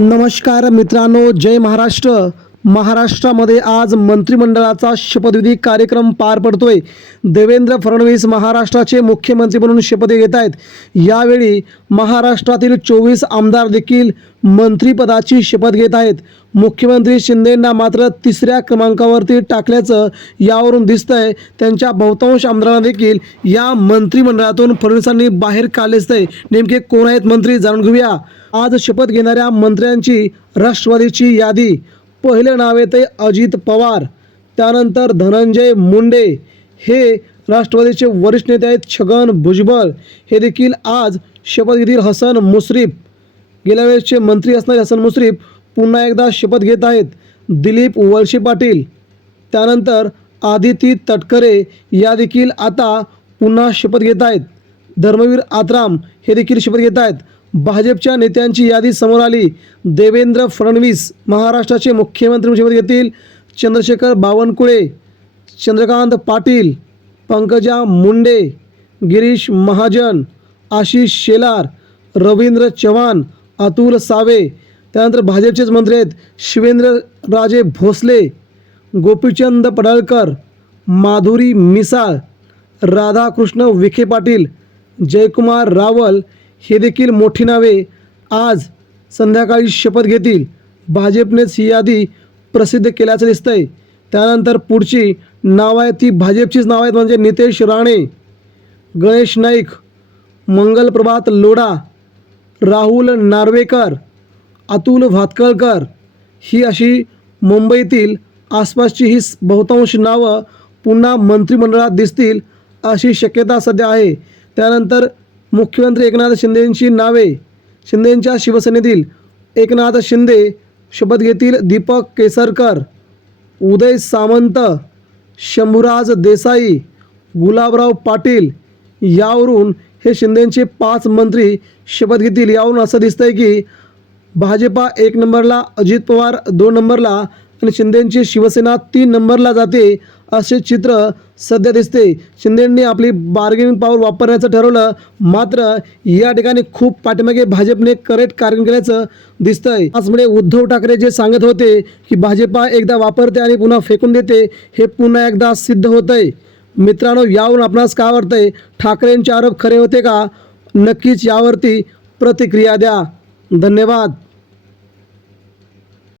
नमस्कार मित्रांनो जय महाराष्ट्र. महाराष्ट्रामध्ये आज मंत्रिमंडळाचा शपथविधी कार्यक्रम पार पडतोय. देवेंद्र फडणवीस महाराष्ट्राचे मुख्यमंत्री म्हणून शपथ घेत आहेत. यावेळी महाराष्ट्रातील चोवीस आमदार देखील मंत्रिपदाची शपथ घेत आहेत. मुख्यमंत्री शिंदेंना मात्र तिसऱ्या क्रमांकावरती टाकल्याचं यावरून दिसतंय. त्यांच्या बहुतांश आमदारांना देखील या मंत्रिमंडळातून फडणवीसांनी बाहेर काढलेच आहे नेमके कोण आहेत मंत्री जाणून घेऊया. आज शपथ घेणाऱ्या मंत्र्यांची राष्ट्रवादीची यादी. पहिलं नाव येते अजित पवार. त्यानंतर धनंजय मुंडे. हे राष्ट्रवादीचे वरिष्ठ नेते आहेत छगन भुजबळ. हे देखील आज शपथ घेतील हसन मुश्रीफ. गेल्या वेळेसचे मंत्री असणारे हसन मुश्रीफ पुन्हा एकदा शपथ घेत आहेत. दिलीप वळसे पाटील. त्यानंतर आदिती तटकरे या देखील आता पुन्हा शपथ घेत आहेत. धर्मवीर आत्राम हे देखील शपथ घेत आहेत. भाजपच्या नेत्यांची यादी समोर आली. देवेंद्र फडणवीस महाराष्ट्राचे मुख्यमंत्री शपथ घेतील. चंद्रशेखर बावनकुळे चंद्रकांत पाटील पंकजा मुंडे गिरीश महाजन आशिष शेलार रवींद्र चव्हाण अतुल सावे त्यानंतर भाजपचेच मंत्री आहेत शिवेंद्र राजे भोसले गोपीचंद पडळकर माधुरी मिसाळ राधाकृष्ण विखे पाटील जयकुमार रावल हे देखील मोठी नावे आज संध्याकाळी शपथ घेतील. भाजपनेच ही यादी प्रसिद्ध केल्याचं दिसतंय. त्यानंतर पुढची नावं आहेत ती भाजपचीच नावं आहेत म्हणजे नितेश राणे गणेश नाईक मंगलप्रभात लोढा राहुल नार्वेकर अतुल भातकळकर. ही अशी मुंबईतील आसपासची ही बहुतांश नावं पुन्हा मंत्रिमंडळात दिसतील अशी शक्यता सध्या आहे. त्यानंतर मुख्यमंत्री एकनाथ शिंदेंची नावे. शिंदेंच्या शिवसेनेतील एकनाथ शिंदे शपथ घेतील दीपक केसरकर उदय सामंत शंभूराज देसाई गुलाबराव पाटील यावरून हे शिंदेंचे पाच मंत्री शपथ घेतील. यावरून असं दिसतंय की भाजपा एक नंबरला अजित पवार दोन नंबरला आणि शिंदेंची शिवसेना तीन नंबरला जाते. असे चित्र सध्या दिसते. शिंदेंनी आपली बार्गेनिंग पॉवर वापरण्याचं ठरवलं. मात्र या ठिकाणी खूप पाठीमागे भाजपने करेक्ट कार्य केल्याचं दिसतंय. त्याचमुळे उद्धव ठाकरे जे सांगत होते की भाजपा एकदा वापरते आणि पुन्हा फेकून देते हे पुन्हा एकदा सिद्ध होत आहे मित्रांनो यावरून आपणास काय वाटतंय? ठाकरेंचे आरोप खरे होते का? नक्कीच यावरती प्रतिक्रिया द्या. धन्यवाद.